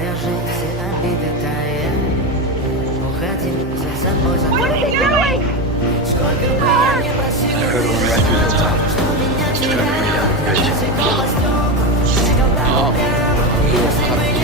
я жить, все обиды тая. Уходил за собой за сколько бы я не просил, что меня теряет. Часиком по стеклу, прямо, если бы не